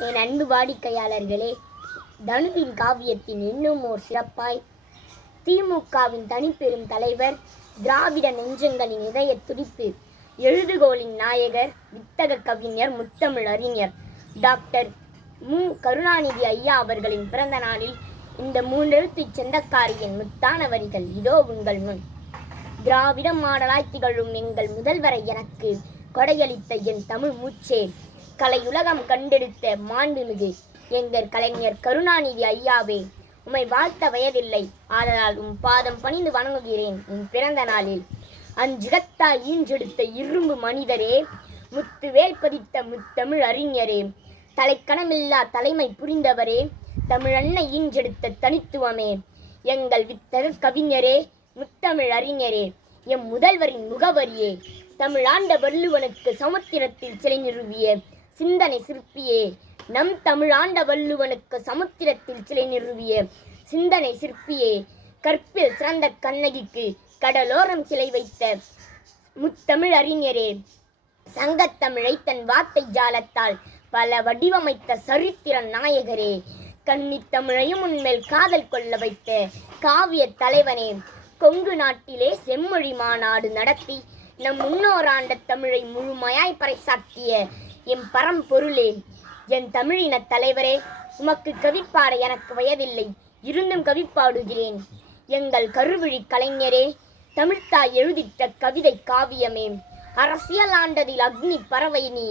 என் அன்பு வாடிக்கையாளர்களே தனுவின் காவியத்தின் இன்னும் ஓர் சிறப்பாய் திமுகவின் தனிப்பெரும் தலைவர் திராவிட நெஞ்சங்களின் இதய துடிப்பு எழுதுகோலின் நாயகர் வித்தக கவிஞர் முத்தமிழ் அறிஞர் டாக்டர் மு. கருணாநிதி ஐயா அவர்களின் பிறந்த நாளில் இந்த மூன்றெழுத்து சொந்தக்காரியின் முத்தான வரிகள் இதோ உங்கள் முன். திராவிட மாடலாய் திகழும் எங்கள் முதல்வரை எனக்கு கொடையளித்த என் தமிழ் மூச்சே கலையுலகம் கண்டெடுத்த மாண்புமிகு எங்கள் கலைஞர் கருணாநிதி ஐயாவே. உம்மை வாழ்த்த வயதில்லை. ஆதலால் உன் பாதம் பணிந்து வணங்குகிறேன் உன் பிறந்த நாளில். அஞ்சுகத்தாய் ஈன்றெடுத்த இரும்பு மனிதரே முத்து வேல் பதித்த முத்தமிழ் அறிஞரே. தலைக்கணமில்லா தலைமை புரிந்தவரே தமிழன்னை ஈன்றெடுத்த தனித்துவமே. எங்கள் வித்தக கவிஞரே முத்தமிழ் அறிஞரே. எம் முதல்வரின் முகவரியே தமிழாண்ட வள்ளுவனுக்கு சமுத்திரத்தில் சிலை நிறுவிய சிந்தனை சிற்பியே நம் தமிழாண்ட வள்ளுவனுக்கு சமுத்திரத்தில் சிலை நிறுவிய. சிந்தனை சிற்பியே கற்பில் சிறந்த கண்ணகிக்கு கடலோரம் சிலை வைத்த முத்தமிழ் அறிஞரே. சங்கத்தமிழை தன் வார்த்தை ஜாலத்தால் பல வடிவமைத்த சரித்திர நாயகரே. கன்னித்தமிழையும் உன்மேல் காதல் கொள்ள வைத்த காவிய தலைவனே. கொங்கு நாட்டிலே செம்மொழி மாநாடு நடத்தி நம் முன்னோராண்ட தமிழை முழுமையாய் பறைசாற்றிய எம் பரம்பொருளே என் தமிழின தலைவரே உமக்கு கவிப்பாட எனக்கு வயதில்லை. இருந்தும் கவிப்பாடுகிறேன் எங்கள் கருவிழி கலைஞரே தமிழ்த்தாய் எழுதிட்ட கவிதை காவியமே. அரசியல் ஆண்டதில் அக்னி பறவை நீ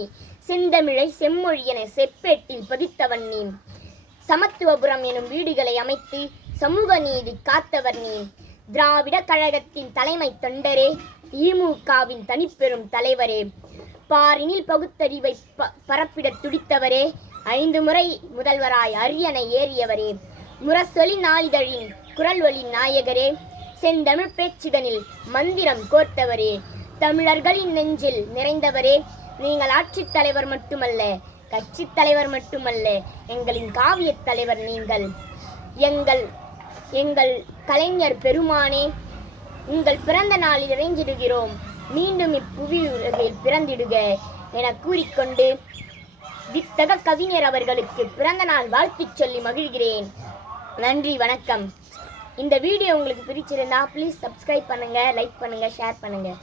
செந்தமிழை செம்மொழி என செப்பேட்டில் பதித்தவன் நீ. சமத்துவபுரம் எனும் வீடுகளை அமைத்து சமூக நீதி காத்தவர் நீ. திராவிட கழகத்தின் தலைமை தொண்டரே திமுகவின் தனிப்பெரும் தலைவரே. பாரினில் பகுத்தறிவை ப- பரப்பிடத் துடித்தவரே. ஐந்து முறை முதல்வராய் அரியணை ஏறியவரே. முரசொலி நாளிதழின் குரல் ஒளி நாயகரே. செந்தமிழ் பேச்சுதனில் மந்திரம் கோர்த்தவரே. தமிழர்களின் நெஞ்சில் நிறைந்தவரே. நீங்கள் ஆட்சித் தலைவர் மட்டுமல்ல கட்சித் தலைவர் மட்டுமல்ல எங்களின் காவியத் தலைவர் நீங்கள். எங்கள் எங்கள் கலைஞர் பெருமானே உங்கள் பிறந்த நாளில் இறைஞ்சிடுகிறோம். மீண்டும் இப்புவி உலகில் பிறந்திடுக என கூறிக்கொண்டு வித்தக கவிஞர் அவர்களுக்கு பிறந்த நாள் வாழ்த்து சொல்லி மகிழ்கிறேன். நன்றி வணக்கம். இந்த வீடியோ உங்களுக்கு பிடிச்சிருந்தா ப்ளீஸ் சப்ஸ்கிரைப் பண்ணுங்கள் லைக் பண்ணுங்கள் ஷேர் பண்ணுங்கள்